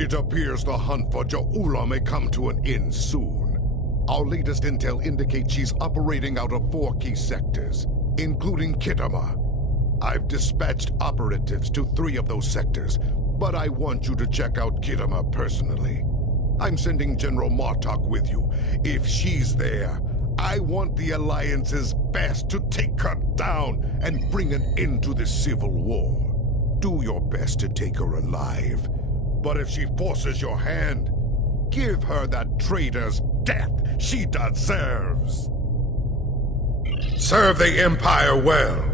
It appears the hunt for Ja'ula may come to an end soon. Our latest intel indicates she's operating out of 4 key sectors, including Khitomer. I've dispatched operatives to 3 of those sectors, but I want you to check out Khitomer personally. I'm sending General Martok with you. If she's there, I want the Alliance's best to take her down and bring an end to this civil war. Do your best to take her alive. But if she forces your hand, give her that traitor's death she deserves. Serve the Empire well.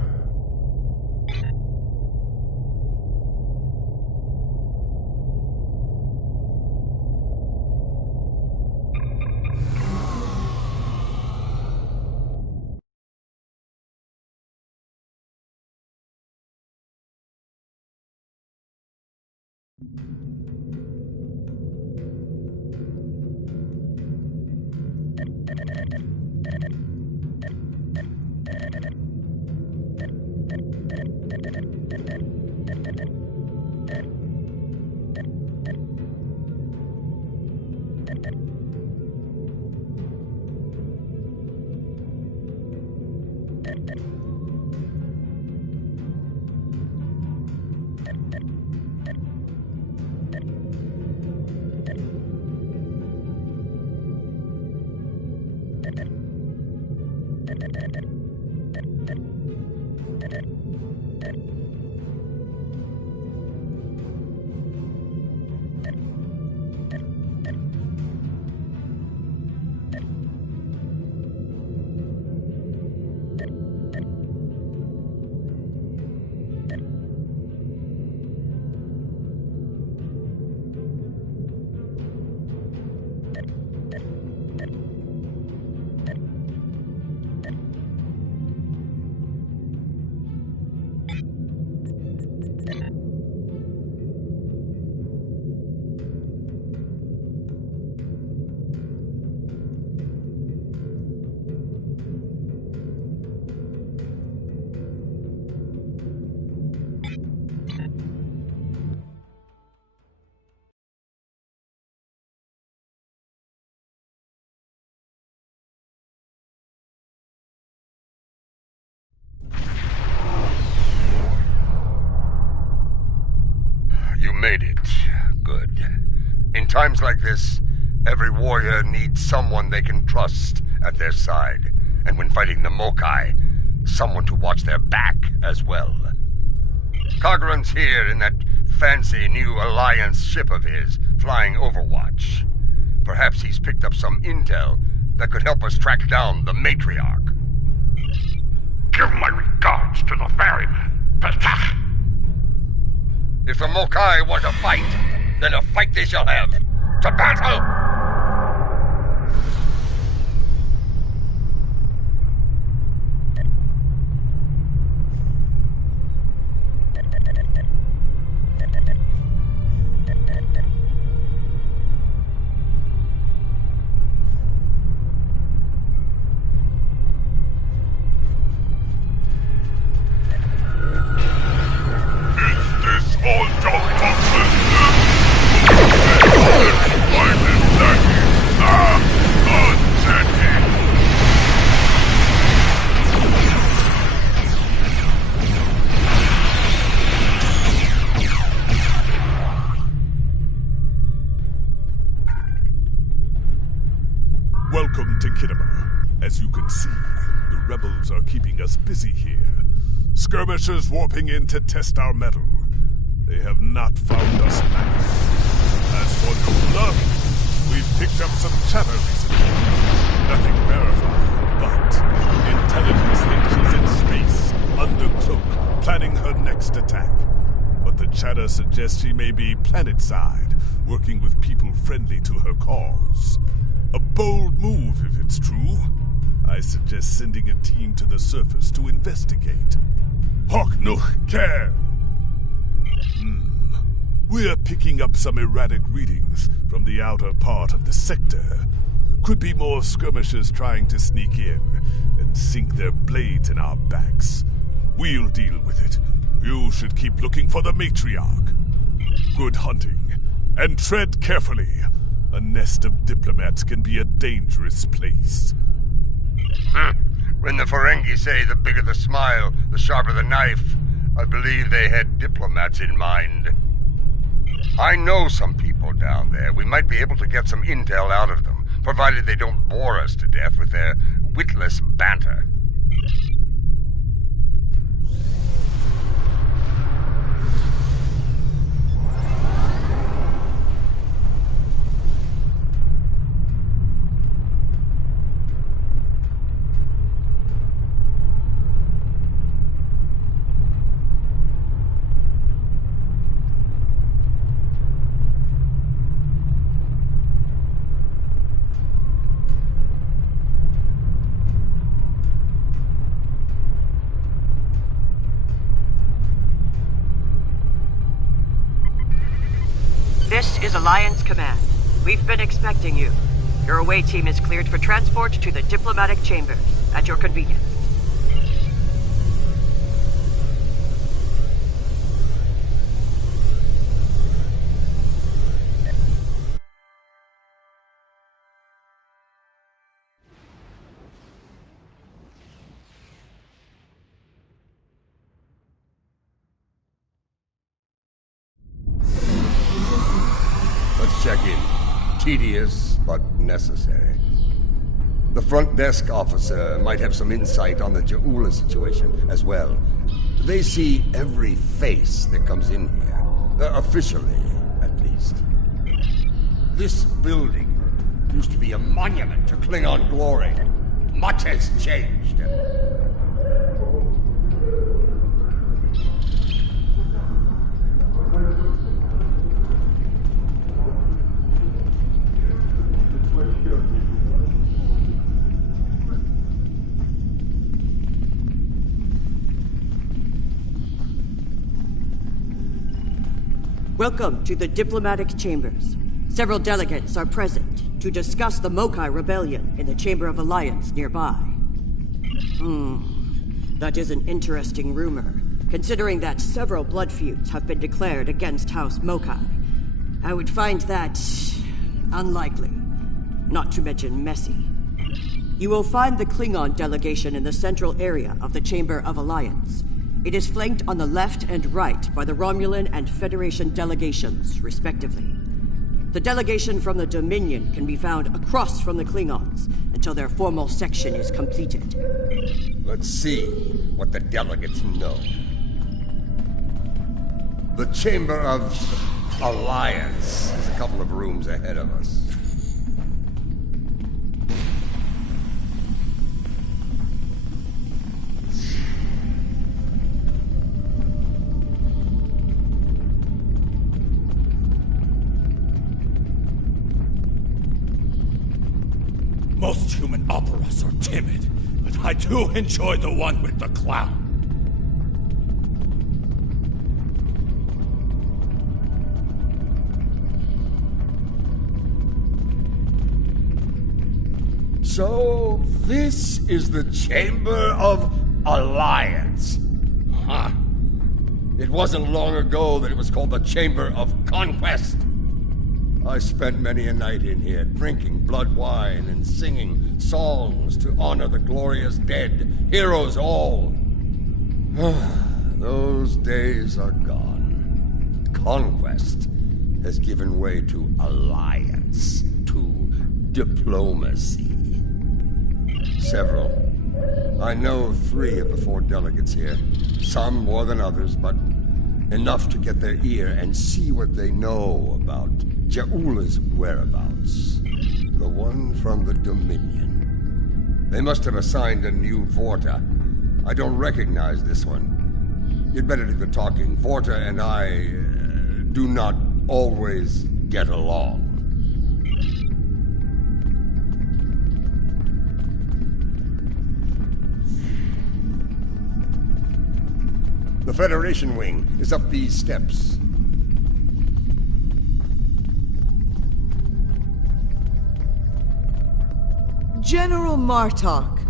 You made it. Good. In times like this, every warrior needs someone they can trust at their side. And when fighting the Mokai, someone to watch their back as well. Kagran's here in that fancy new Alliance ship of his, flying Overwatch. Perhaps he's picked up some intel that could help us track down the Matriarch. Give my regards to the ferryman, Petach. If the Mokai want to fight, then a fight they shall have. To battle! Welcome to Khitomer. As you can see, the rebels are keeping us busy here. Skirmishers warping in to test our mettle. They have not found us lacking. As for Ja'ula, we've picked up some chatter recently. Nothing verified, but intelligence thinks she's in space, under cloak, planning her next attack. But the chatter suggests she may be planet-side, working with people friendly to her cause. A bold move, if it's true. I suggest sending a team to the surface to investigate. Hawk noch care! We're picking up some erratic readings from the outer part of the sector. Could be more skirmishers trying to sneak in and sink their blades in our backs. We'll deal with it. You should keep looking for the Matriarch. Good hunting. And tread carefully. A nest of diplomats can be a dangerous place. When the Ferengi say the bigger the smile, the sharper the knife, I believe they had diplomats in mind. I know some people down there. We might be able to get some intel out of them, provided they don't bore us to death with their witless banter. This is Alliance Command. We've been expecting you. Your away team is cleared for transport to the diplomatic chamber, at your convenience. Let's check in. Tedious, but necessary. The front desk officer might have some insight on the Ja'ula situation as well. They see every face that comes in here. Officially, at least. This building used to be a monument to Klingon glory. Much has changed. Welcome to the diplomatic chambers. Several delegates are present to discuss the Mokai rebellion in the Chamber of Alliance nearby. That is an interesting rumor, considering that several blood feuds have been declared against House Mokai. I would find that unlikely, not to mention messy. You will find the Klingon delegation in the central area of the Chamber of Alliance. It is flanked on the left and right by the Romulan and Federation delegations, respectively. The delegation from the Dominion can be found across from the Klingons until their formal section is completed. Let's see what the delegates know. The Chamber of Alliance is a couple of rooms ahead of us. Most human operas are timid, but I do enjoy the one with the clown. So, this is the Chamber of Alliance. Huh. It wasn't long ago that it was called the Chamber of Conquest. I spent many a night in here, drinking blood wine and singing songs to honor the glorious dead, heroes all. Those days are gone. Conquest has given way to alliance, to diplomacy. Several. I know 3 of the 4 delegates here. Some more than others, but enough to get their ear and see what they know about Ja'ula's whereabouts. The one from the Dominion. They must have assigned a new Vorta. I don't recognize this one. You'd better do the talking. Vorta and I do not always get along. The Federation wing is up these steps. General Martok,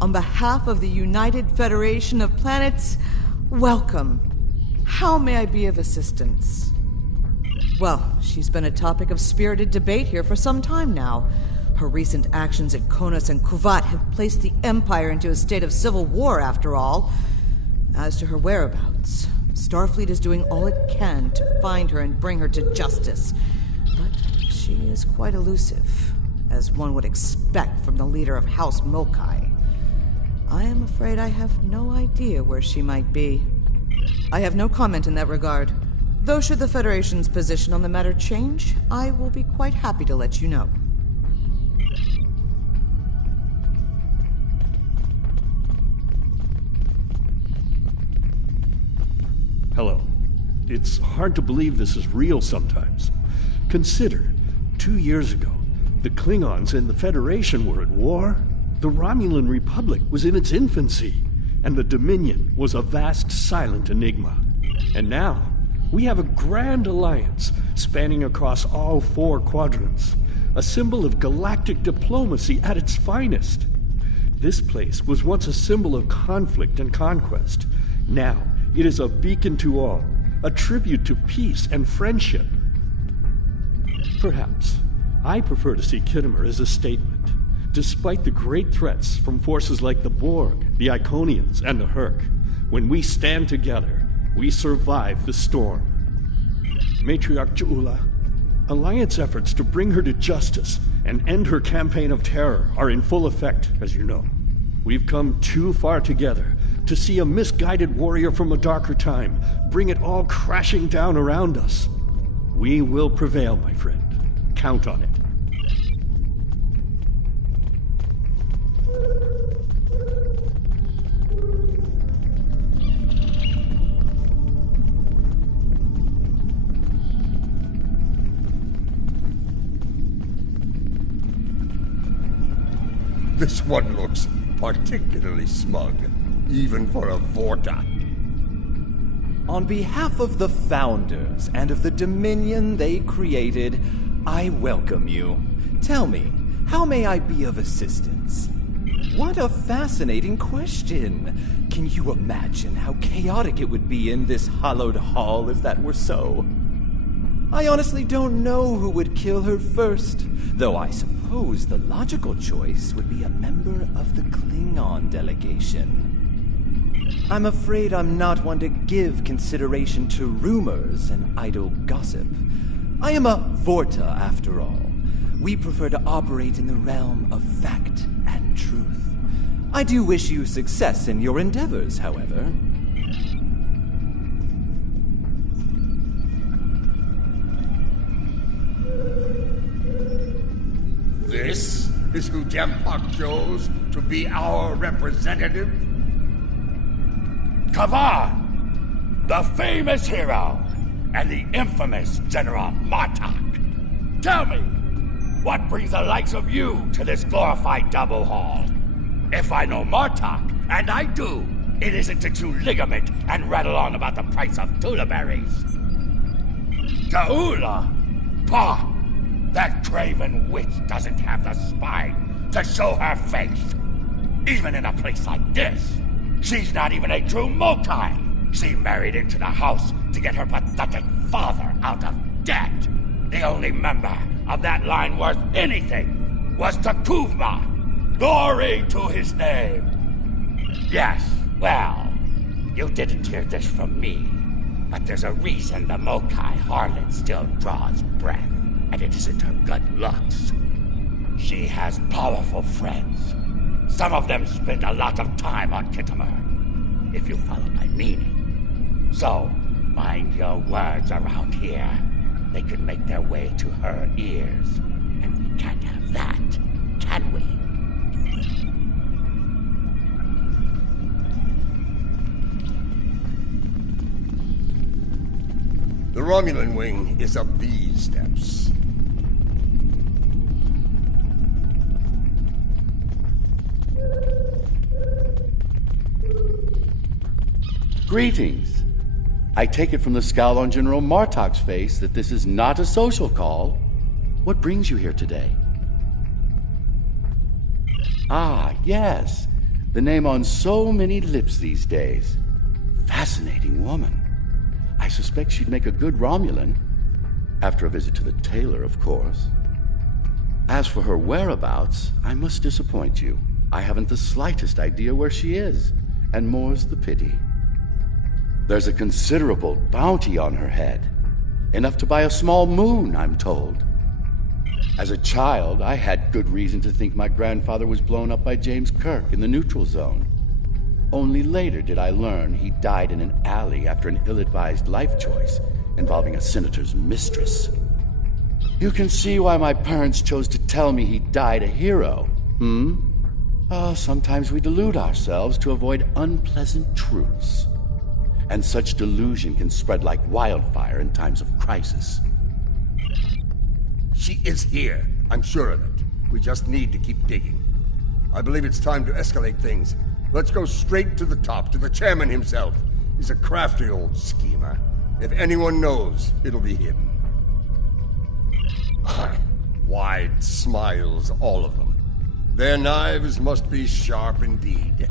on behalf of the United Federation of Planets, welcome. How may I be of assistance? Well, she's been a topic of spirited debate here for some time now. Her recent actions at Konos and Kuvat have placed the Empire into a state of civil war, after all. As to her whereabouts, Starfleet is doing all it can to find her and bring her to justice. But she is quite elusive, as one would expect from the leader of House Mokai. I am afraid I have no idea where she might be. I have no comment in that regard. Though should the Federation's position on the matter change, I will be quite happy to let you know. Hello. It's hard to believe this is real sometimes. Consider, 2 years ago, the Klingons and the Federation were at war. The Romulan Republic was in its infancy, and the Dominion was a vast silent enigma. And now, we have a grand alliance spanning across all 4 quadrants, a symbol of galactic diplomacy at its finest. This place was once a symbol of conflict and conquest. Now, it is a beacon to all, a tribute to peace and friendship. Perhaps, I prefer to see Khitomer as a statement. Despite the great threats from forces like the Borg, the Iconians, and the Herc, when we stand together, we survive the storm. Matriarch Ju'ula, Alliance efforts to bring her to justice and end her campaign of terror are in full effect, as you know. We've come too far together to see a misguided warrior from a darker time bring it all crashing down around us. We will prevail, my friend. Count on it. This one looks particularly smug, even for a Vorta. On behalf of the Founders and of the Dominion they created, I welcome you. Tell me, how may I be of assistance? What a fascinating question. Can you imagine how chaotic it would be in this hallowed hall if that were so? I honestly don't know who would kill her first, though I suppose the logical choice would be a member of the Klingon delegation. I'm afraid I'm not one to give consideration to rumors and idle gossip. I am a Vorta, after all. We prefer to operate in the realm of fact and truth. I do wish you success in your endeavors, however. This is who Dempak chose to be our representative? Kavar, the famous hero, and the infamous General Martok. Tell me, what brings the likes of you to this glorified double hall? If I know Martok, and I do, it isn't to chew ligament and rattle on about the price of tula berries. Ta'ula? Pah! That craven witch doesn't have the spine to show her face. Even in a place like this, she's not even a true Mokai. She married into the house to get her pathetic father out of debt. The only member of that line worth anything was Takuvma. Glory to his name. Yes, well, you didn't hear this from me, but there's a reason the Mokai harlot still draws breath. And it isn't her good looks. She has powerful friends. Some of them spend a lot of time on Khitomer, if you follow my meaning. So, mind your words around here. They could make their way to her ears. And we can't have that, can we? The Romulan wing is up these steps. Greetings. I take it from the scowl on General Martok's face that this is not a social call. What brings you here today? Ah, yes. The name on so many lips these days. Fascinating woman. I suspect she'd make a good Romulan. After a visit to the tailor, of course. As for her whereabouts, I must disappoint you. I haven't the slightest idea where she is, and more's the pity. There's a considerable bounty on her head. Enough to buy a small moon, I'm told. As a child, I had good reason to think my grandfather was blown up by James Kirk in the neutral zone. Only later did I learn he died in an alley after an ill-advised life choice involving a senator's mistress. You can see why my parents chose to tell me he died a hero, sometimes we delude ourselves to avoid unpleasant truths. And such delusion can spread like wildfire in times of crisis. She is here. I'm sure of it. We just need to keep digging. I believe it's time to escalate things. Let's go straight to the top, to the chairman himself. He's a crafty old schemer. If anyone knows, it'll be him. Wide smiles, all of them. Their knives must be sharp indeed.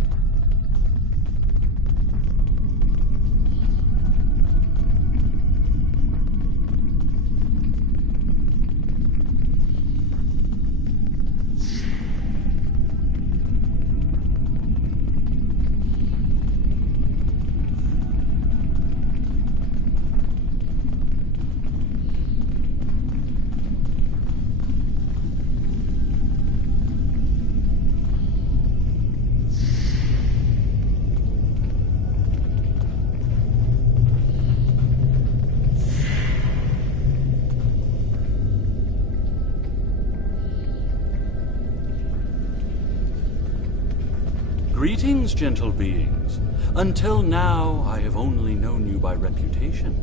Greetings, gentle beings. Until now, I have only known you by reputation.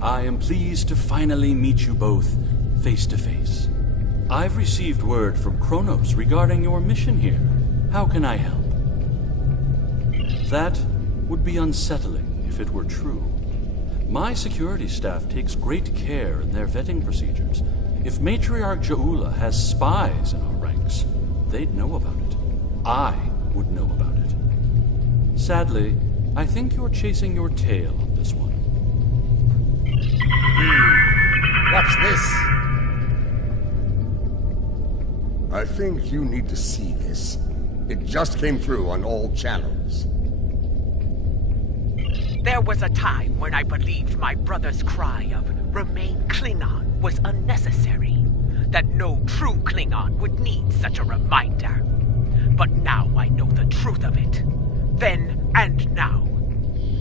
I am pleased to finally meet you both face to face. I've received word from Kronos regarding your mission here. How can I help? That would be unsettling if it were true. My security staff takes great care in their vetting procedures. If Matriarch Jaula has spies in our ranks, they'd know about it. I would know about it. Sadly, I think you're chasing your tail on this one. What's this? I think you need to see this. It just came through on all channels. There was a time when I believed my brother's cry of "Remain Klingon" was unnecessary. That no true Klingon would need such a reminder. But now I know the truth of it. Then and now.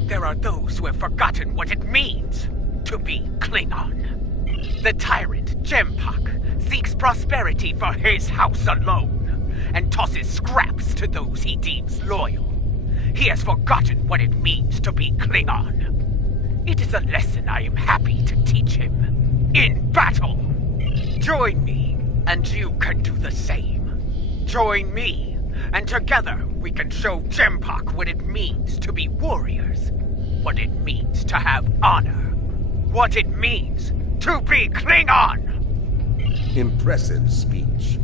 There are those who have forgotten what it means to be Klingon. The tyrant, Jempak, seeks prosperity for his house alone, and tosses scraps to those he deems loyal. He has forgotten what it means to be Klingon. It is a lesson I am happy to teach him. In battle! Join me, and you can do the same. Join me, and together we can show Jempak what it means to be warriors. What it means to have honor. What it means to be Klingon! Impressive speech.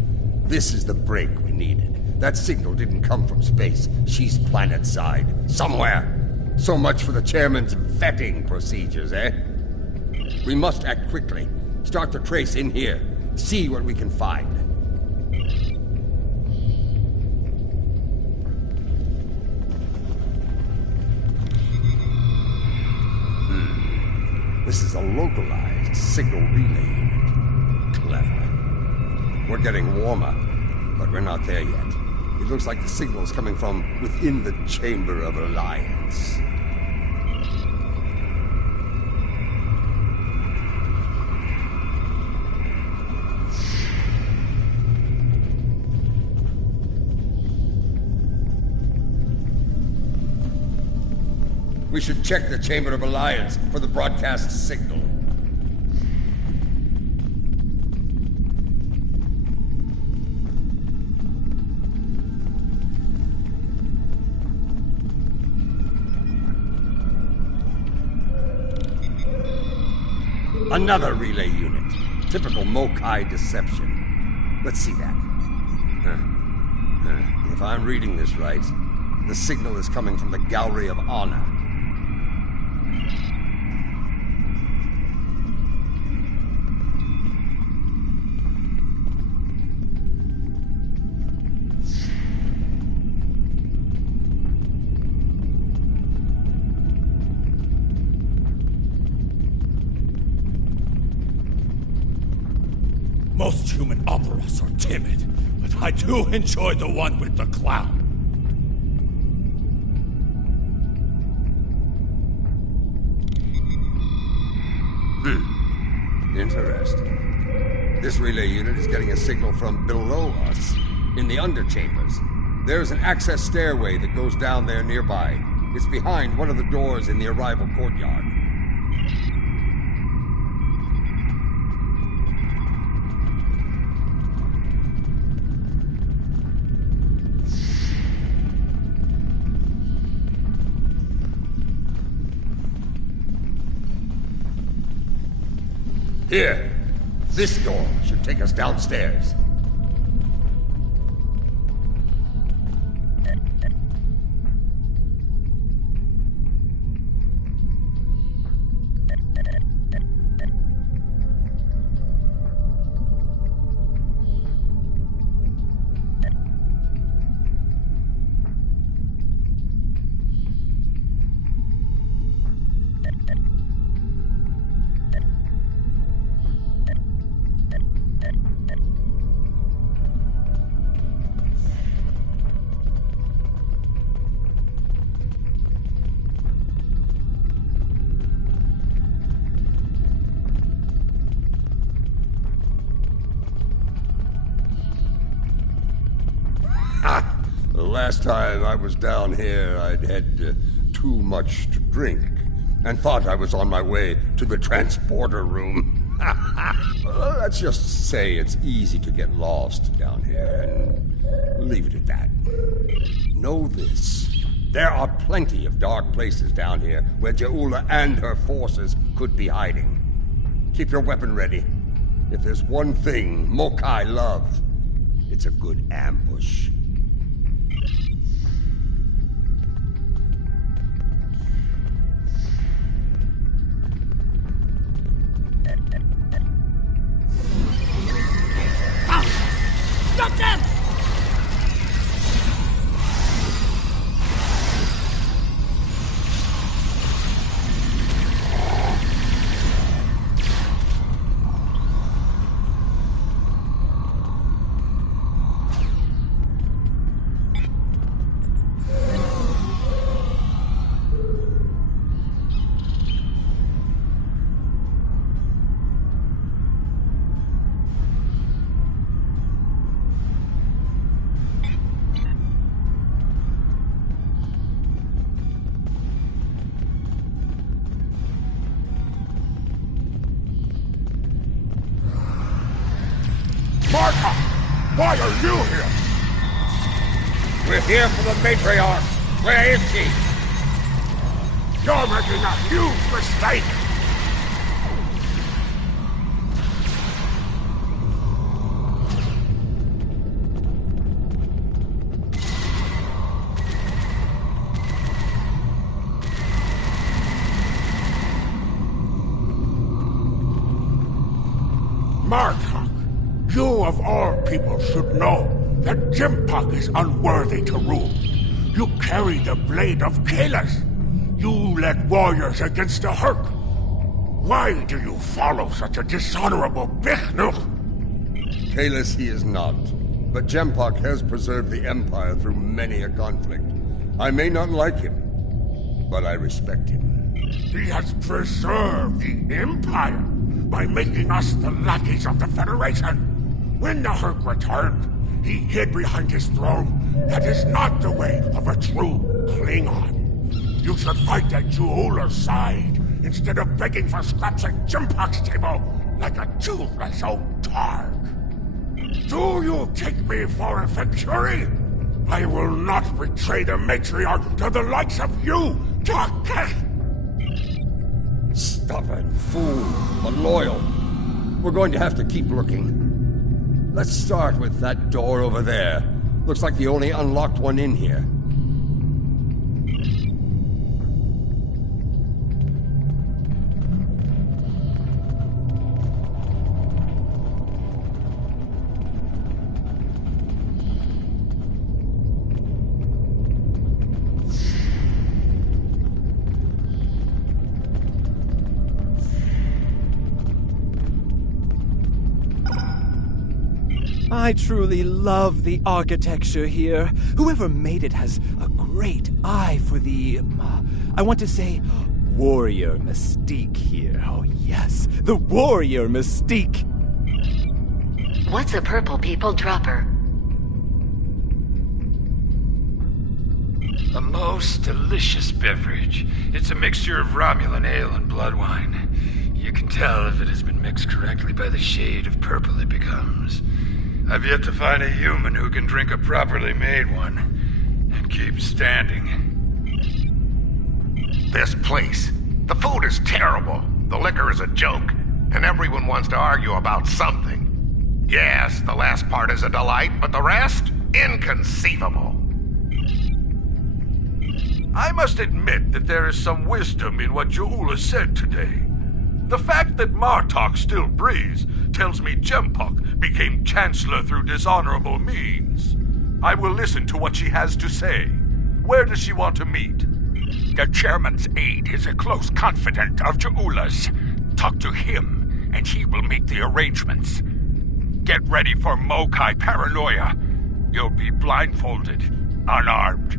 This is the break we needed. That signal didn't come from space. She's planet-side. Somewhere. So much for the chairman's vetting procedures, eh? We must act quickly. Start the trace in here. See what we can find. This is a localized signal relay unit. Clever. We're getting warmer, but we're not there yet. It looks like the signal is coming from within the Chamber of Alliance. We should check the Chamber of Alliance for the broadcast signal. Another relay unit. Typical Mokai deception. Let's see that. If I'm reading this right, the signal is coming from the Gallery of Honor. Most human operas are timid, but I do enjoy the one with the clown. Interesting. This relay unit is getting a signal from below us, in the underchambers. There's an access stairway that goes down there nearby. It's behind one of the doors in the arrival courtyard. Here, this door should take us downstairs. The last time I was down here, I'd had too much to drink and thought I was on my way to the transporter room. Let's just say it's easy to get lost down here and leave it at that. Know this. There are plenty of dark places down here where Ja'ula and her forces could be hiding. Keep your weapon ready. If there's one thing Mokai love, it's a good ambush. Stop them! Martha! Why are you here? We're here for the matriarch. Where is she? You're making a huge mistake! Martha, you of all people should know that Jimpak is unworthy to rule. You carry the blade of Kalis. You led warriors against the Herc. Why do you follow such a dishonorable Bichnuch? Kalis he is not, but Jempak has preserved the Empire through many a conflict. I may not like him, but I respect him. He has preserved the Empire by making us the lackeys of the Federation. When the Herc returned, he hid behind his throne. That is not the way of a true Klingon. You should fight at Ja'ula's side, instead of begging for scraps at Jimpak's table like a toothless old targ. Do you take me for a Venturi? I will not betray the matriarch to the likes of you, Takesh! Stubborn fool, but loyal. We're going to have to keep looking. Let's start with that door over there. Looks like the only unlocked one in here. I truly love the architecture here. Whoever made it has a great eye for the, I want to say, warrior mystique here. Oh yes, the warrior mystique. What's a purple people dropper? A most delicious beverage. It's a mixture of Romulan ale and blood wine. You can tell if it has been mixed correctly by the shade of purple it becomes. I've yet to find a human who can drink a properly made one and keep standing. This place. The food is terrible. The liquor is a joke. And everyone wants to argue about something. Yes, the last part is a delight, but the rest? Inconceivable. I must admit that there is some wisdom in what Ja'ula said today. The fact that Martok still breathes tells me Jempok became Chancellor through dishonorable means. I will listen to what she has to say. Where does she want to meet? The chairman's aide is a close confidant of Ja'ula's. Talk to him, and he will make the arrangements. Get ready for Mokai paranoia. You'll be blindfolded, unarmed.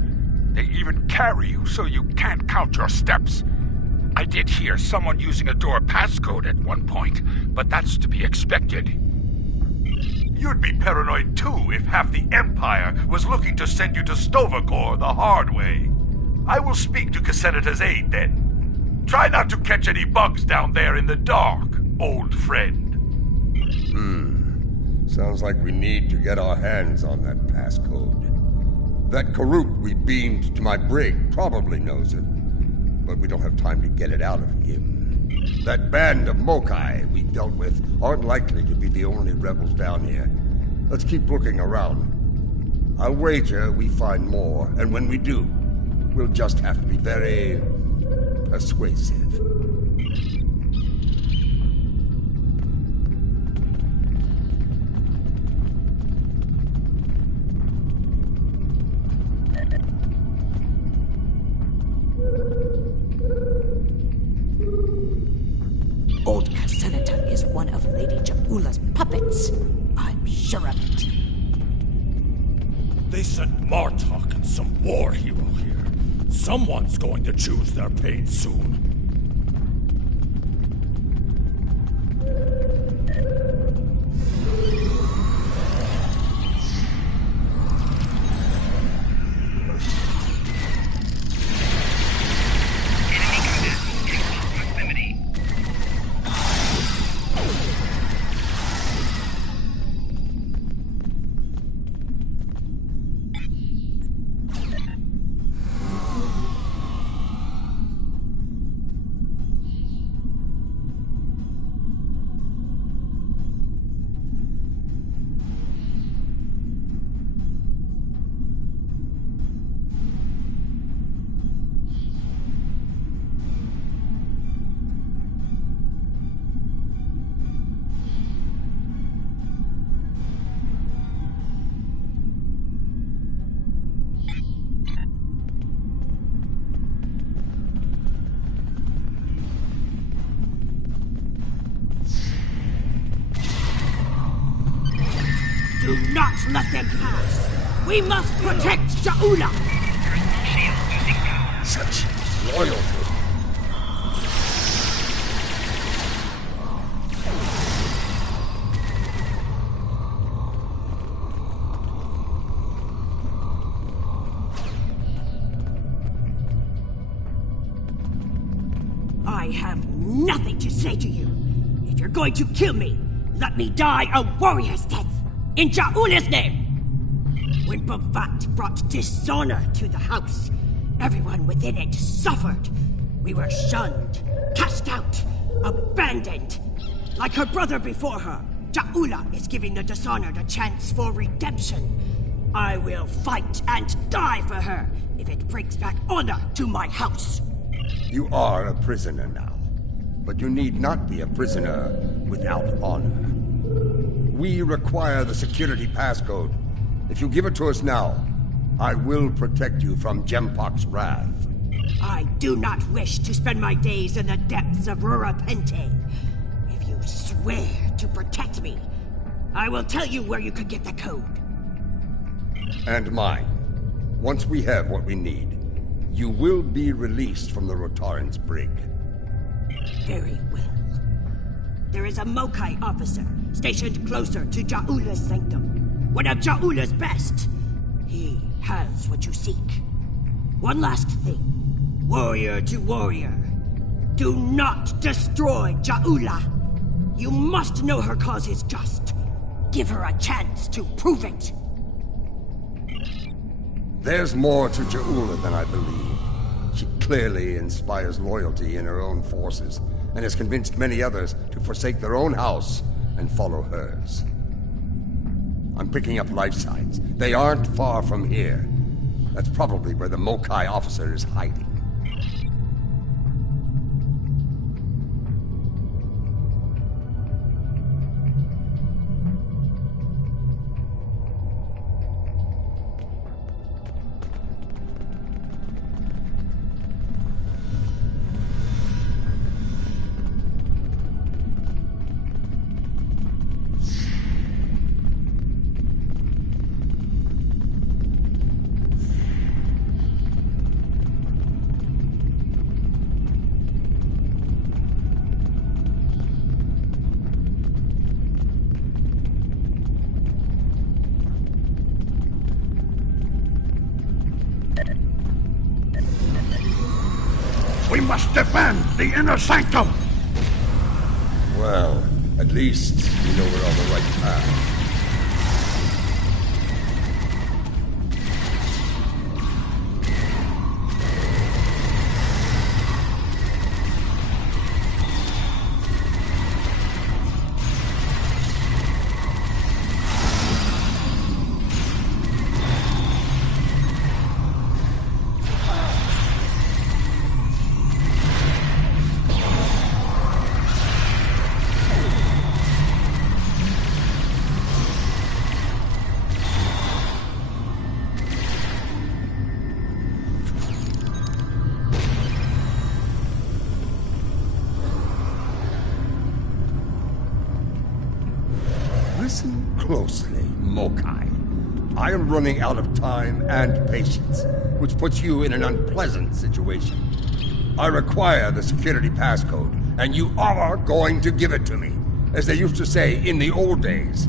They even carry you so you can't count your steps. I did hear someone using a door passcode at one point, but that's to be expected. You'd be paranoid too if half the Empire was looking to send you to Stovacor the hard way. I will speak to Cassenita's aide then. Try not to catch any bugs down there in the dark, old friend. Sounds like we need to get our hands on that passcode. That Karuk we beamed to my brig probably knows it, but we don't have time to get it out of him. That band of Mokai we dealt with aren't likely to be the only rebels down here. Let's keep looking around. I'll wager we find more, and when we do, we'll just have to be very persuasive. Old Cassenita is one of Lady Ja'ula's puppets. I'm sure of it. They sent Martok and some war hero here. Someone's going to choose their fate soon. Do not let them pass! We must protect Ja'ula! Such loyalty. I have nothing to say to you. If you're going to kill me, let me die a warrior's death, in Ja'ula's name! When Bavat brought dishonor to the house, everyone within it suffered. We were shunned, cast out, abandoned. Like her brother before her, Ja'ula is giving the dishonored a chance for redemption. I will fight and die for her if it brings back honor to my house. You are a prisoner now, but you need not be a prisoner without honor. We require the security passcode. If you give it to us now, I will protect you from Jempok's wrath. I do not wish to spend my days in the depths of Rurapente. If you swear to protect me, I will tell you where you could get the code. And mine. Once we have what we need, you will be released from the Rotaran's brig. Very well. There is a Mokai officer stationed closer to Ja'ula's sanctum. One of Ja'ula's best. He has what you seek. One last thing. Warrior to warrior. Do not destroy Ja'ula. You must know her cause is just. Give her a chance to prove it. There's more to Ja'ula than I believe. She clearly inspires loyalty in her own forces, and has convinced many others to forsake their own house and follow hers. I'm picking up life signs. They aren't far from here. That's probably where the Mokai officer is hiding. We must defend the inner sanctum! Well, at least we know we're on the right path. Listen closely, Mokai. I am running out of time and patience, which puts you in an unpleasant situation. I require the security passcode, and you are going to give it to me. As they used to say in the old days,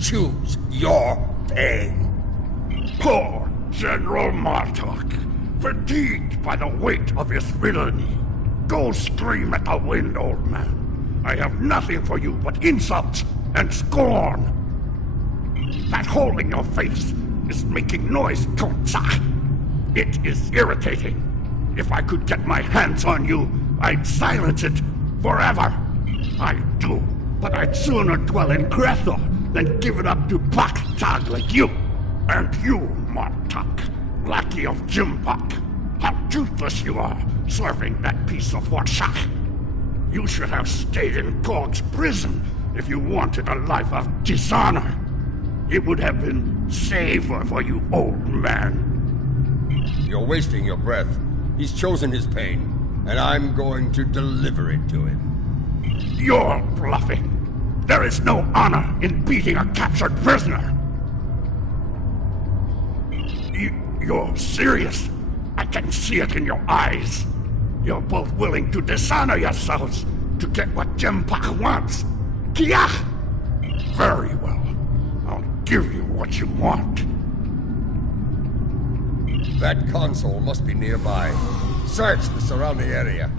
choose your fate. Poor General Martok, fatigued by the weight of his villainy. Go scream at the wind, old man. I have nothing for you but insults and scorn. That hole in your face is making noise, Tontsa. It is irritating. If I could get my hands on you, I'd silence it forever. I do, but I'd sooner dwell in Krethor than give it up to Baktag like you. And you, Martok, lackey of Jimbok, how toothless you are, serving that piece of Warshak. You should have stayed in Gog's prison if you wanted a life of dishonor. It would have been safer for you, old man. You're wasting your breath. He's chosen his pain, and I'm going to deliver it to him. You're bluffing. There is no honor in beating a captured prisoner. You're serious. I can see it in your eyes. You're both willing to dishonor yourselves to get what Jempak wants. Kiach! Very well. I'll give you what you want. That console must be nearby. Search the surrounding area.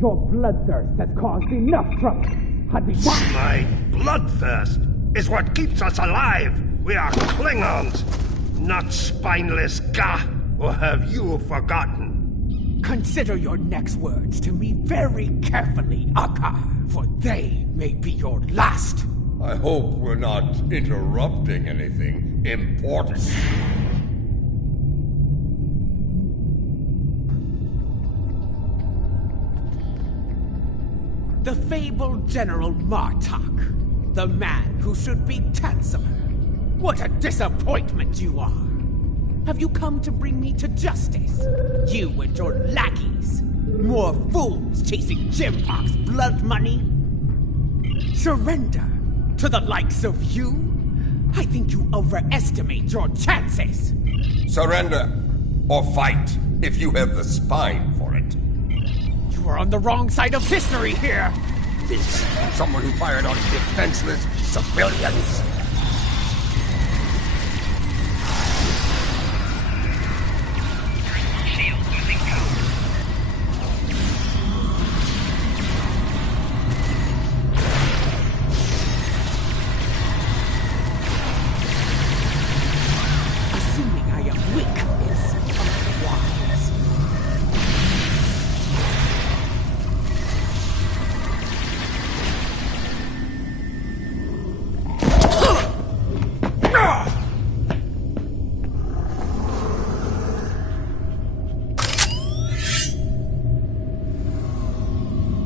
Your bloodthirst has caused enough trouble. My bloodthirst is what keeps us alive. We are Klingons, not spineless Gah. Or have you forgotten? Consider your next words to me very carefully, Akka, for they may be your last. I hope we're not interrupting anything important. The fabled General Martok, the man who should be Chancellor. What a disappointment you are! Have you come to bring me to justice? You and your lackeys. More fools chasing Jempok's blood money? Surrender to the likes of you? I think you overestimate your chances. Surrender or fight if you have the spine for it. You are on the wrong side of history here. This someone who fired on defenseless civilians.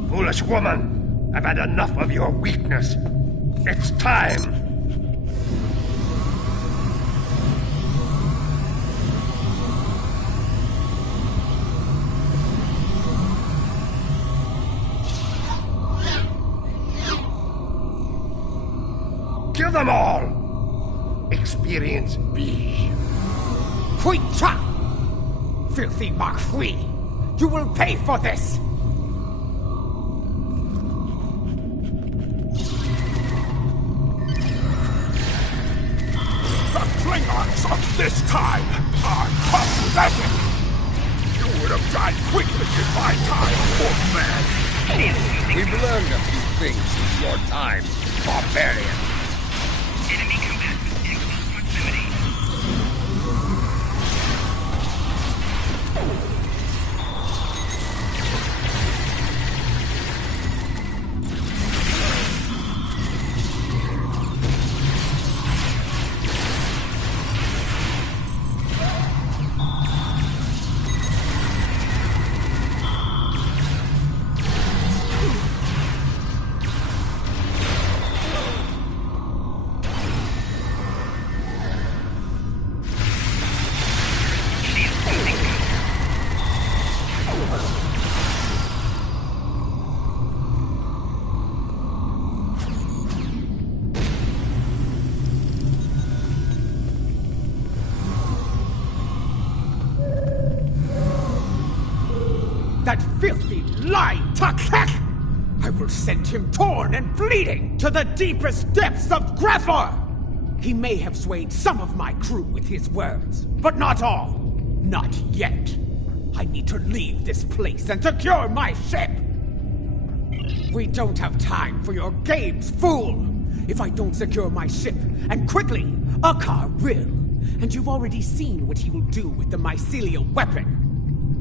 Foolish woman, I've had enough of your weakness. It's time. Kill them all! Experience B. Huicha! Filthy Marquis! You will pay for this! Klingons of this time are pathetic! You would have died quickly in my time, old man! We've learned a few things since your time, barbarian. Enemy combatants in close proximity. That filthy lying Takek! I will send him torn and bleeding to the deepest depths of Grethor! He may have swayed some of my crew with his words, but not all. Not yet. I need to leave this place and secure my ship! We don't have time for your games, fool! If I don't secure my ship, and quickly, Akar will. And you've already seen what he will do with the mycelial weapon.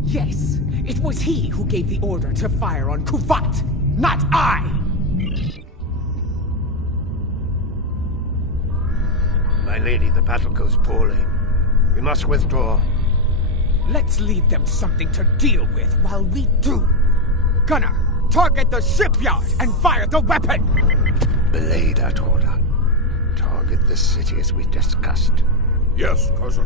Yes, it was he who gave the order to fire on Kuvat, not I! My lady, the battle goes poorly. We must withdraw. Let's leave them something to deal with while we do. Gunner, target the shipyard and fire the weapon! Belay that order. Target the city as we discussed. Yes, cousin.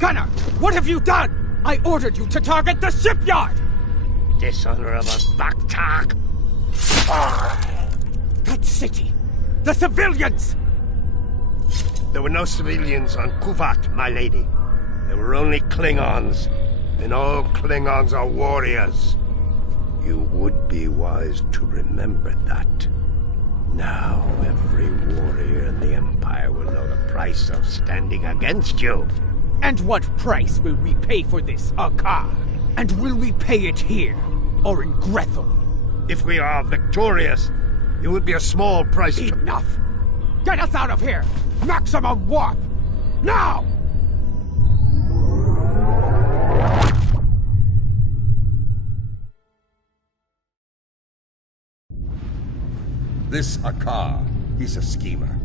Gunner, what have you done? I ordered you to target the shipyard! Dishonorable Baktak! That city! The civilians! There were no civilians on Kuvat, my lady. There were only Klingons. And all Klingons are warriors. You would be wise to remember that. Now every warrior in the Empire will know the price of standing against you. And what price will we pay for this, Akar? And will we pay it here, or in Grethel? If we are victorious, it would be a small price to... Enough! Get us out of here! Maximum warp! Now! This Akar, he's a schemer.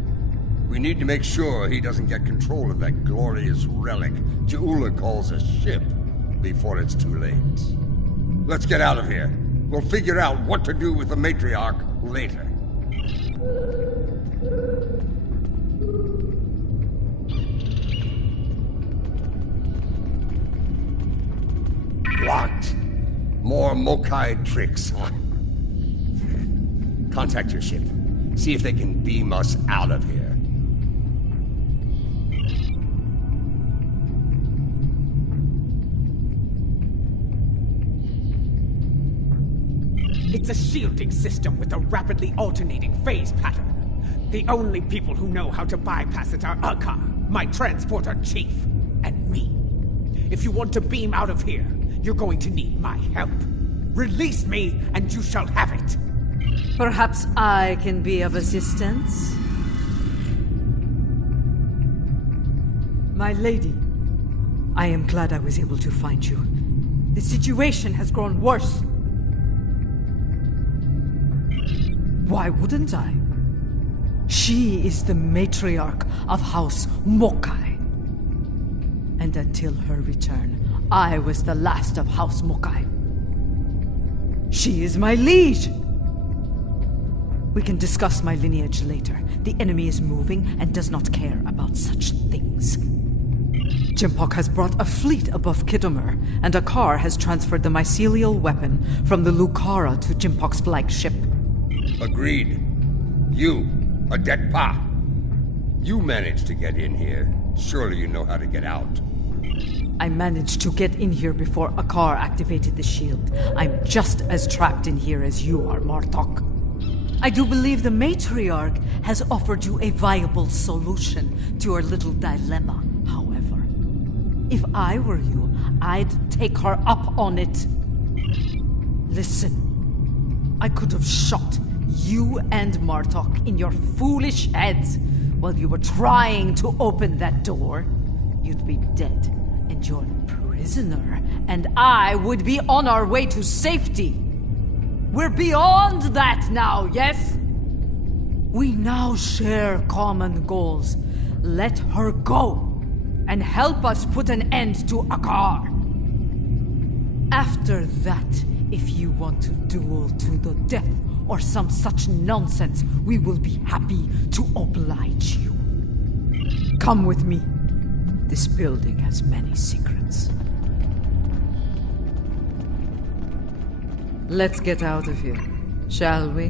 We need to make sure he doesn't get control of that glorious relic Ja'ula calls a ship before it's too late. Let's get out of here. We'll figure out what to do with the matriarch later. What? More Mokai tricks, huh? Contact your ship. See if they can beam us out of here. It's a shielding system with a rapidly alternating phase pattern. The only people who know how to bypass it are Akar, my transporter chief, and me. If you want to beam out of here, you're going to need my help. Release me, and you shall have it. Perhaps I can be of assistance? My lady, I am glad I was able to find you. The situation has grown worse. Why wouldn't I? She is the matriarch of House Mokai. And until her return, I was the last of House Mokai. She is my liege! We can discuss my lineage later. The enemy is moving and does not care about such things. Jempok has brought a fleet above Khitomer, and Akar has transferred the mycelial weapon from the Lucara to Jempok's flagship. Agreed. You, a Detpa. You managed to get in here. Surely you know how to get out. I managed to get in here before Akar activated the shield. I'm just as trapped in here as you are, Martok. I do believe the matriarch has offered you a viable solution to your little dilemma, however. If I were you, I'd take her up on it. Listen, I could have shot you and Martok in your foolish heads while you were trying to open that door. You'd be dead, and your prisoner and I would be on our way to safety. We're beyond that now, yes? We now share common goals. Let her go, and help us put an end to Akar. After that, if you want to duel to the death or some such nonsense, we will be happy to oblige you. Come with me. This building has many secrets. Let's get out of here, shall we?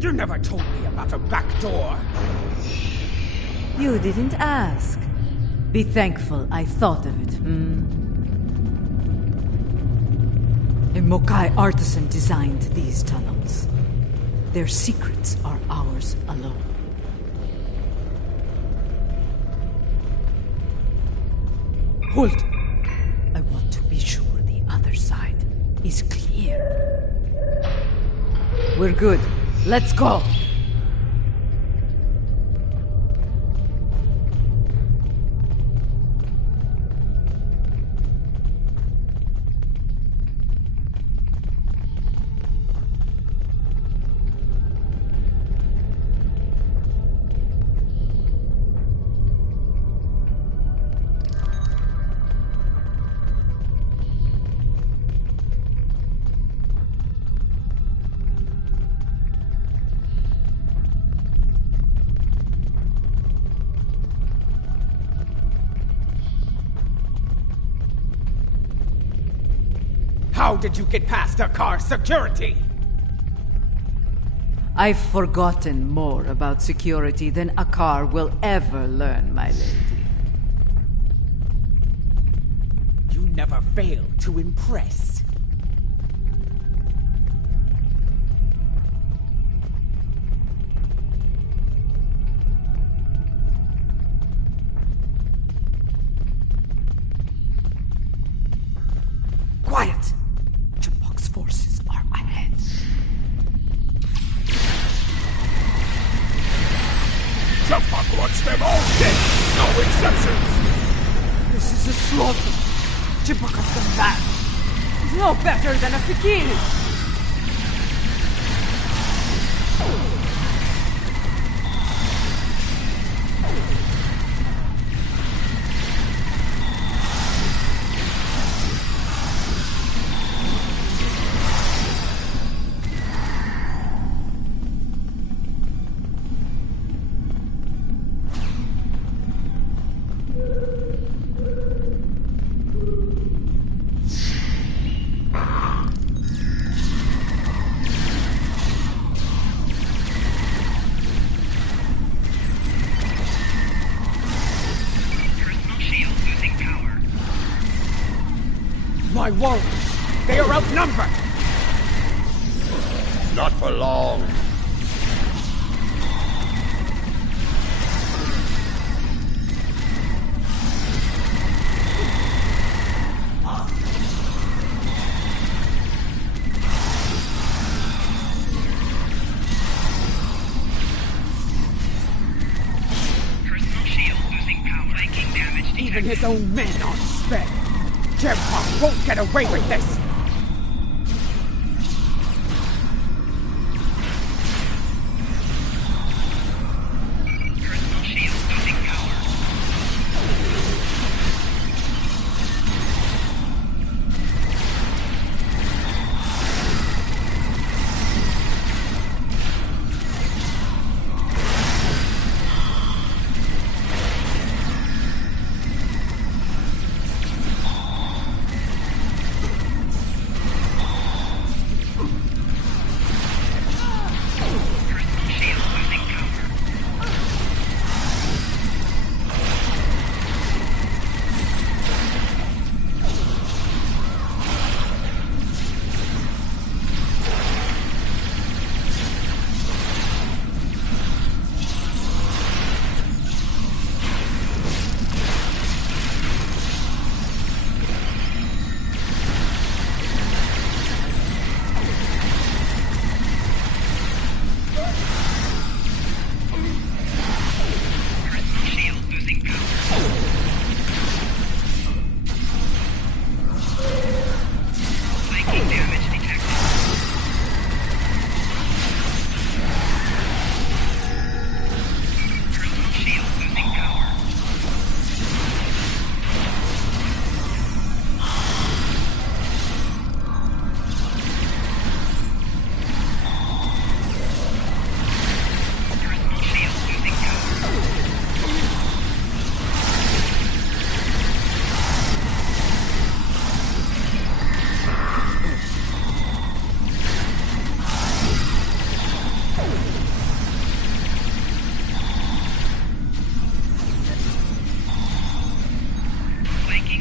You never told me about a back door. You didn't ask. Be thankful I thought of it, A Mokai artisan designed these tunnels. Their secrets are ours alone. Hold! I want to be sure the other side is clear. We're good. Let's go! How did you get past Akar's security? I've forgotten more about security than Akar will ever learn, my lady. You never fail to impress. Watch them all dead! No exceptions! This is a slaughter. Chipaka's come back. He's no better than a fakir. My warriors! They are outnumbered! Not for long. Personal shield losing power. Taking damage detected. Even his own men aren't spared! Jempok won't get away with this! Personal shield losing power.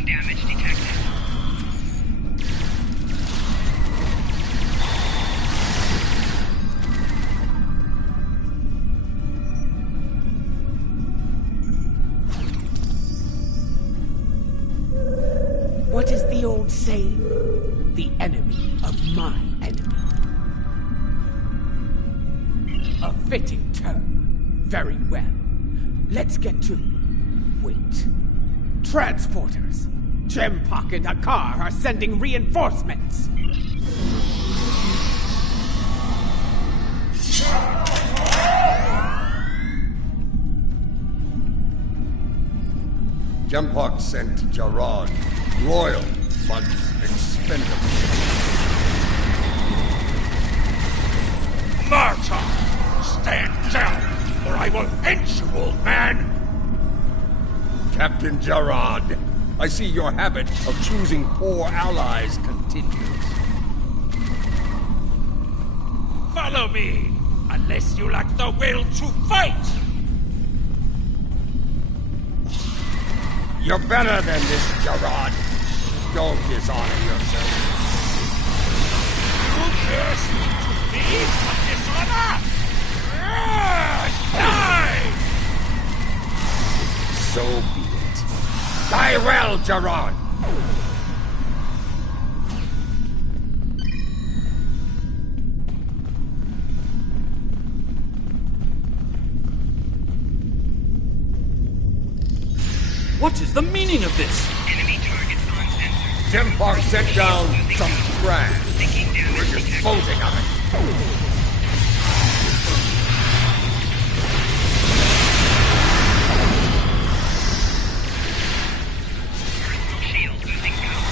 Damage detected. What is the old saying? The enemy of my enemy. A fitting term. Very well. Let's get to... Wait. Transporters! Jempok and Akar are sending reinforcements! Jempok sent Jarad, loyal but expendable. Marta! Stand down, or I will hit you, old man! Captain Jarad, I see your habit of choosing poor allies continues. Follow me, unless you lack the will to fight! You're better than this, Jarad. Don't dishonor yourself. You dare speak to me of dishonor? Die! So be it. Die well, Jarad! What is the meaning of this? Enemy targets on sensor. Jempok set down some trash. Taking damage. We're disposing of it. Personal shield losing power.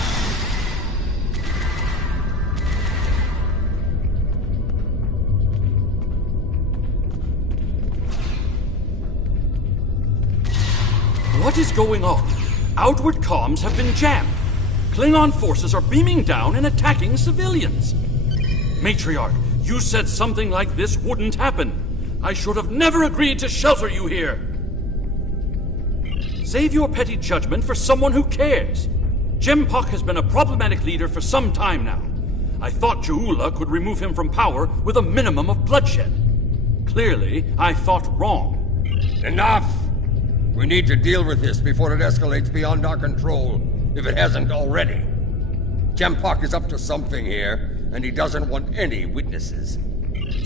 What is going on? Outward comms have been jammed. Klingon forces are beaming down and attacking civilians. Matriarch, you said something like this wouldn't happen. I should have never agreed to shelter you here. Save your petty judgment for someone who cares. Jempok has been a problematic leader for some time now. I thought Ja'ula could remove him from power with a minimum of bloodshed. Clearly, I thought wrong. Enough! We need to deal with this before it escalates beyond our control, if it hasn't already. Jempok is up to something here, and he doesn't want any witnesses.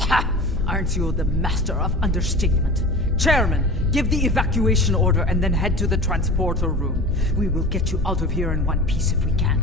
Ha! Aren't you the master of understatement? Chairman, give the evacuation order and then head to the transporter room. We will get you out of here in one piece if we can.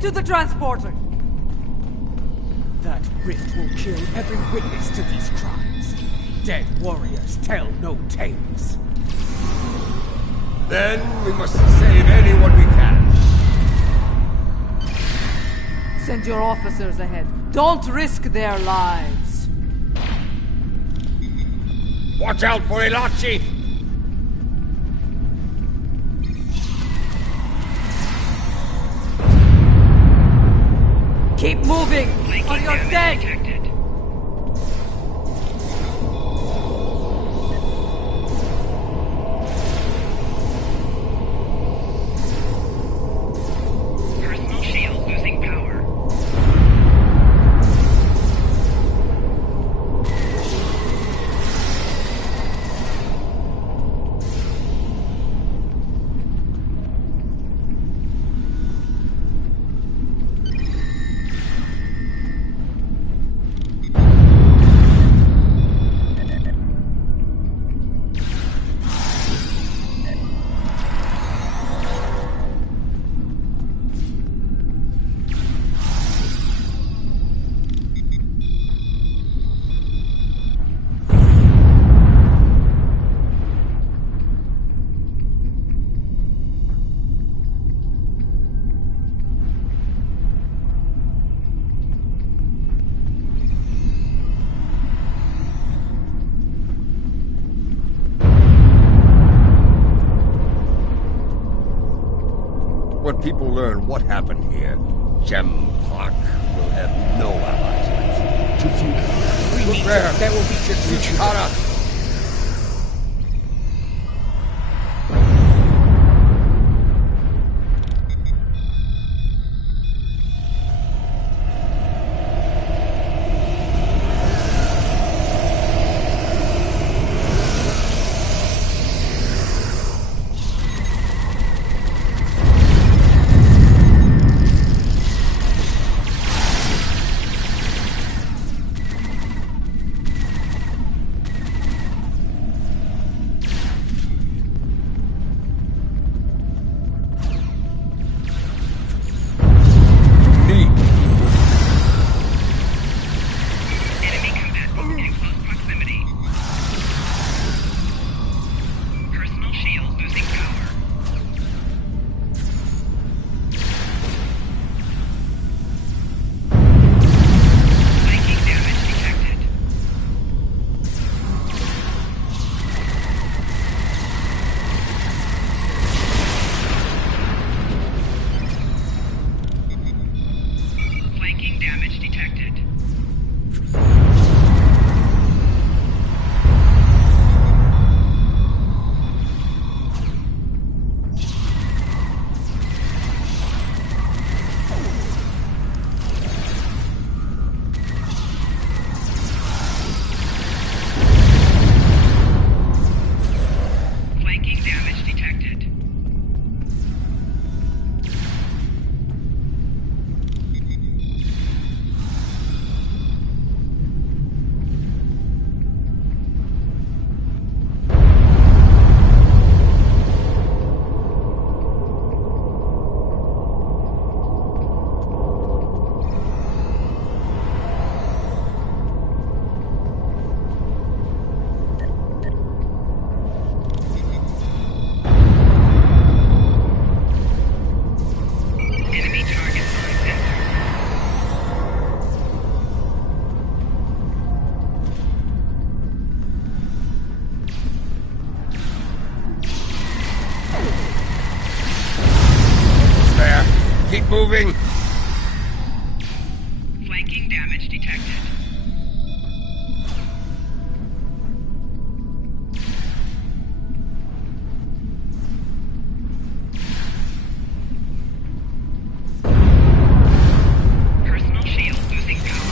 To the transporter! That rift will kill every witness to these crimes. Dead warriors tell no tales. Then we must save anyone we can. Send your officers ahead. Don't risk their lives. Watch out for Ilachi! Keep moving, or you're dead! Detected. Personal shield losing power. When people learn what happened here, Jempok will have no allies left. To think Look there will be Chikara. Keep moving. Flanking damage detected. Personal shield losing power.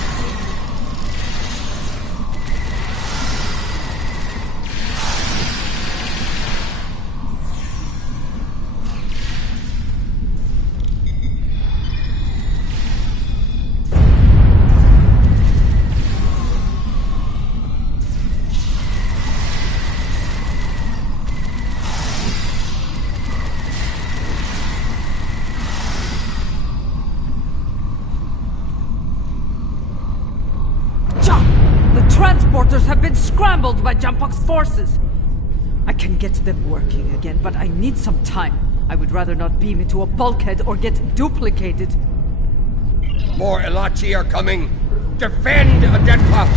Transporters have been scrambled by Jampok's forces. I can get them working again, but I need some time. I would rather not beam into a bulkhead or get duplicated. More Elachi are coming. Defend Adetpa!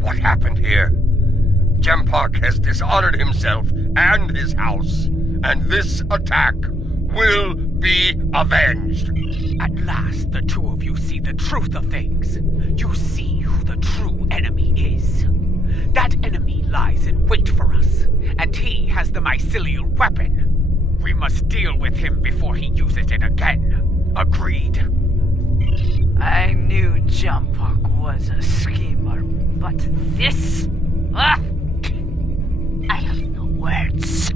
What happened here? Jempok has dishonored himself and his house, and this attack will be avenged. At last, the two of you see the truth of things. You see who the true enemy is. That enemy lies in wait for us, and he has the mycelial weapon. We must deal with him before he uses it again. Agreed? I knew Jampok was a schemer, but this? Ah! I have no words.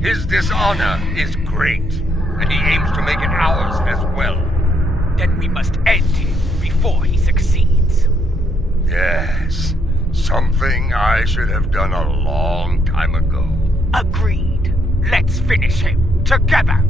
His dishonor is great, and he aims to make it ours as well. Then we must end him before he succeeds. Yes, something I should have done a long time ago. Agreed. Let's finish him together.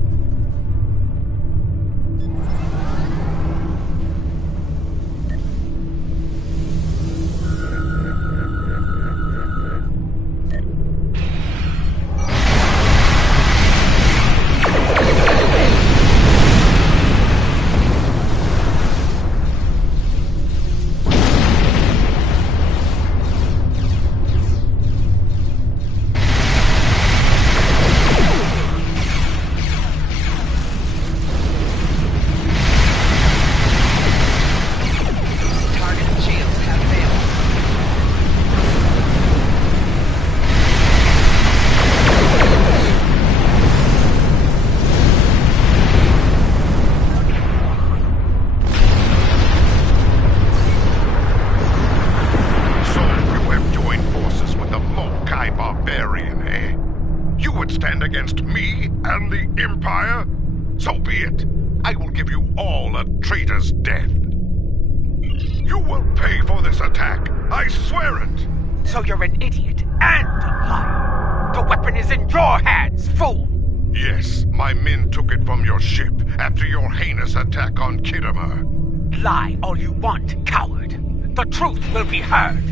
Against me and the Empire? So be it. I will give you all a traitor's death. You will pay for this attack. I swear it. So you're an idiot and a liar. The weapon is in your hands, fool. Yes, my men took it from your ship after your heinous attack on Khitomer. Lie all you want, coward. The truth will be heard.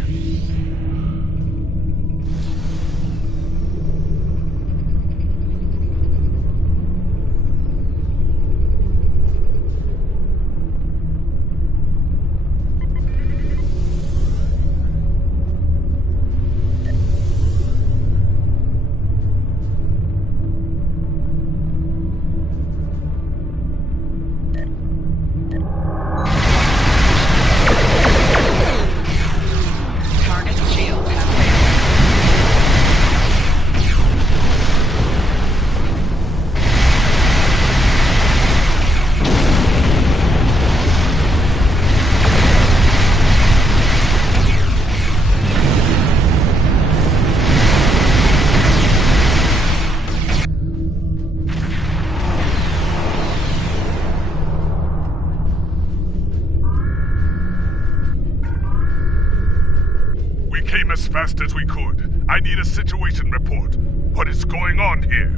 As fast as we could. I need a situation report. What is going on here?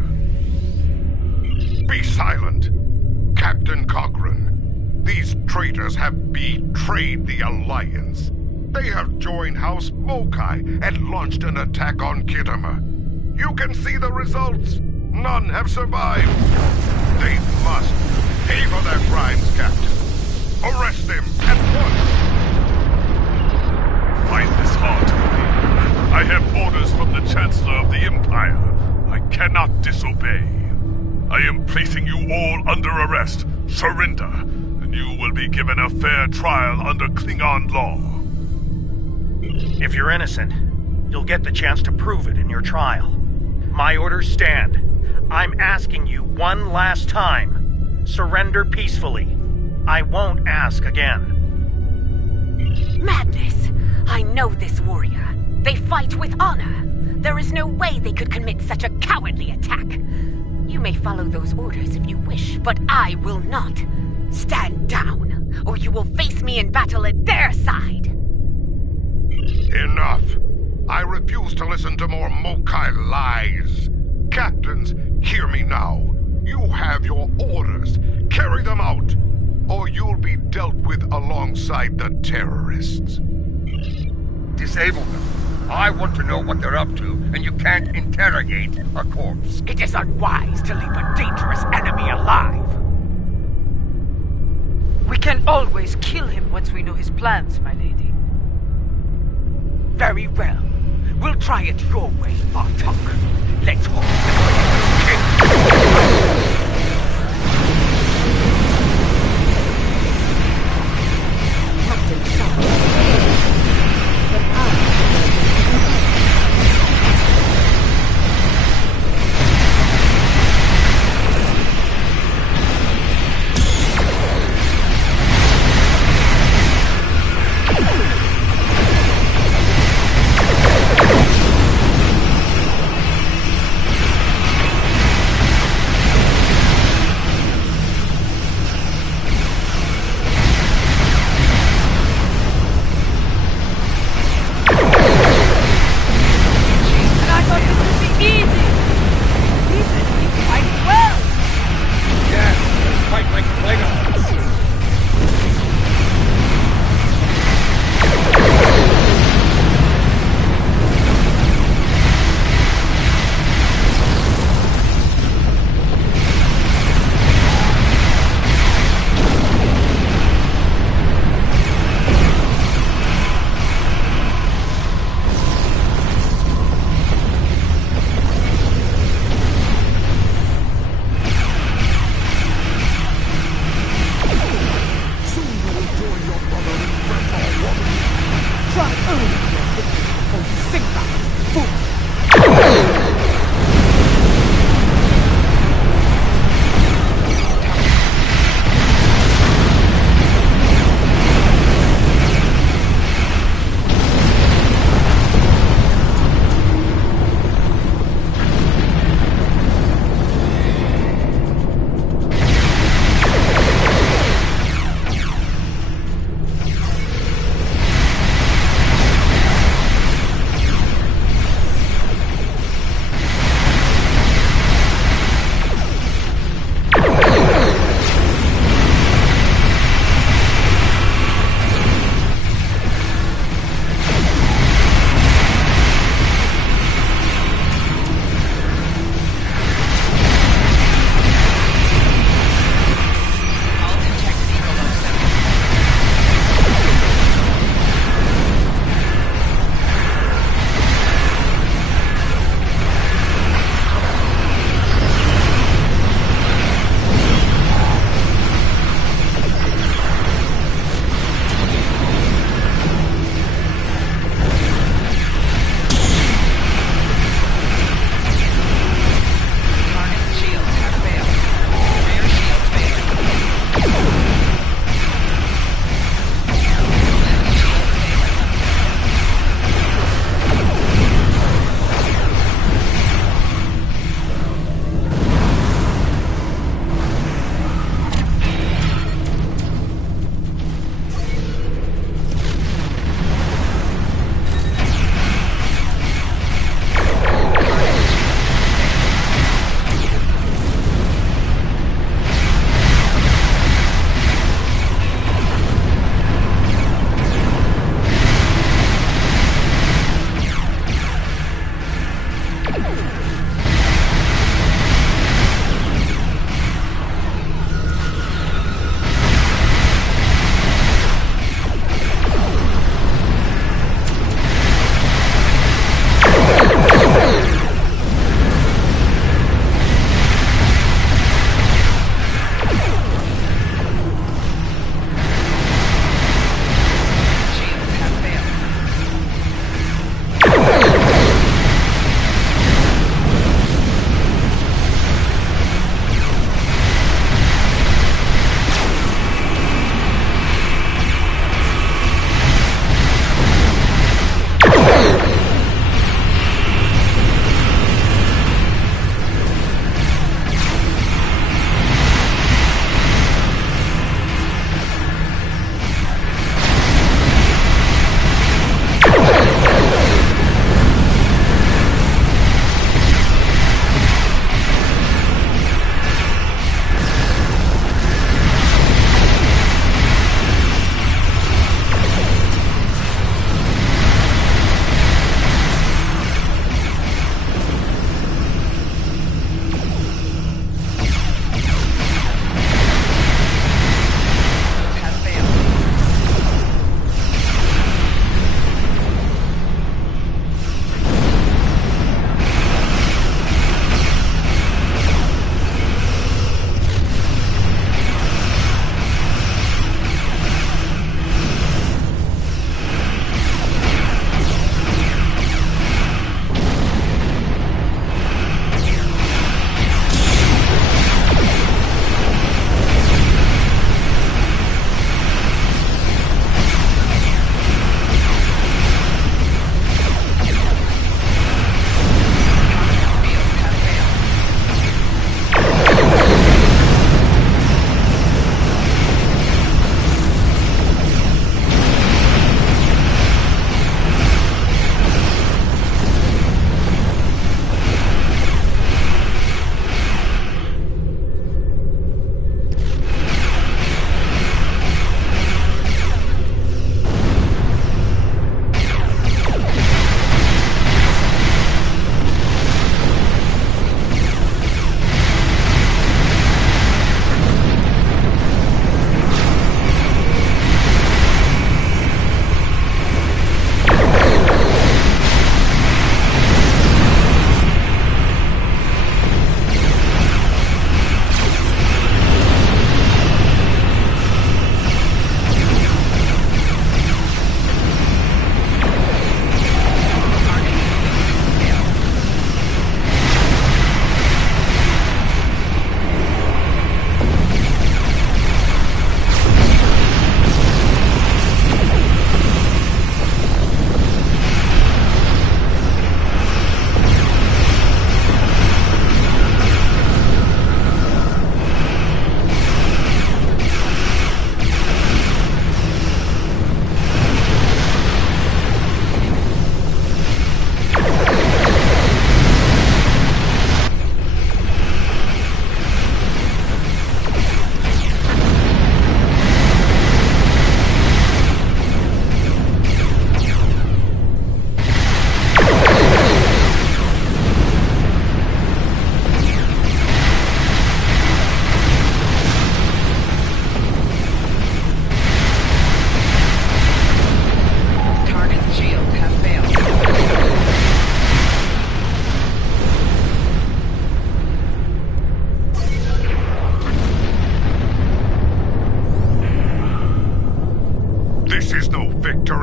Be silent, Captain Cochrane. These traitors have betrayed the Alliance. They have joined House Mokai and launched an attack on Khitomer. You can see the results. None have survived. They must pay for their crimes, Captain. Arrest them at once. Find this hard to believe. I have orders from the Chancellor of the Empire. I cannot disobey. I am placing you all under arrest. Surrender, and you will be given a fair trial under Klingon law. If you're innocent, you'll get the chance to prove it in your trial. My orders stand. I'm asking you one last time. Surrender peacefully. I won't ask again. Madness! I know this warrior. They fight with honor. There is no way they could commit such a cowardly attack. You may follow those orders if you wish, but I will not. Stand down, or you will face me in battle at their side. Enough. I refuse to listen to more Mokai lies. Captains, hear me now. You have your orders. Carry them out, or you'll be dealt with alongside the terrorists. Disable them. I want to know what they're up to, and you can't interrogate a corpse. It is unwise to leave a dangerous enemy alive. We can always kill him once we know his plans, my lady. Very well. We'll try it your way, Bartok. Let's hope. Captain Sutton. But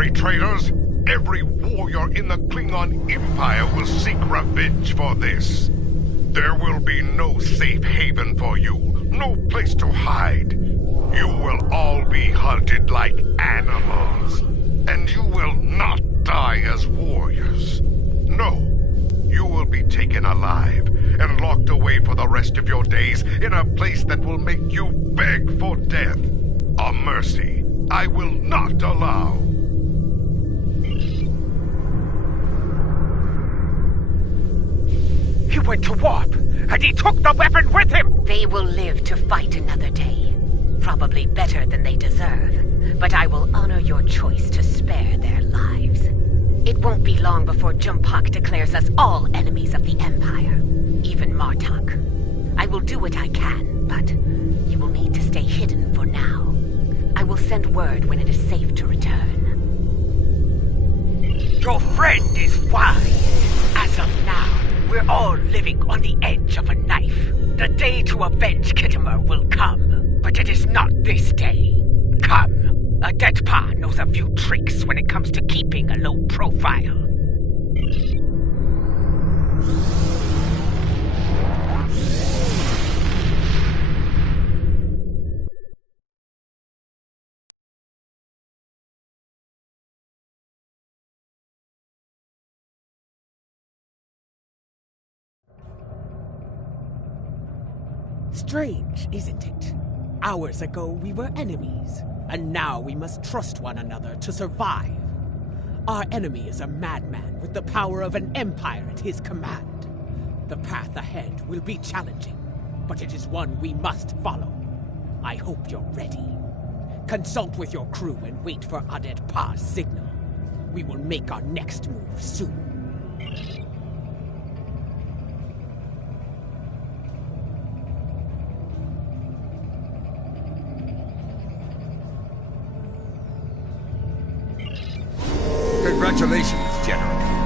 mercenary traitors! Every warrior in the Klingon Empire will seek revenge for this. There will be no safe haven for you, no place to hide. You will all be hunted like animals, and you will not die as warriors. No, you will be taken alive and locked away for the rest of your days in a place that will make you beg for death. A mercy I will not allow. He went to warp, and he took the weapon with him! They will live to fight another day. Probably better than they deserve. But I will honor your choice to spare their lives. It won't be long before Jumpak declares us all enemies of the Empire. Even Martok. I will do what I can, but you will need to stay hidden for now. I will send word when it is safe to return. Your friend is wise. As of now, we're all living on the edge of a knife. The day to avenge Khitomer will come, but it is not this day. Come, a dead pa knows a few tricks when it comes to keeping a low profile. Strange, isn't it? Hours ago we were enemies, and now we must trust one another to survive. Our enemy is a madman with the power of an empire at his command. The path ahead will be challenging, but it is one we must follow. I hope you're ready. Consult with your crew and wait for Adet Pa's signal. We will make our next move soon. Congratulations, General.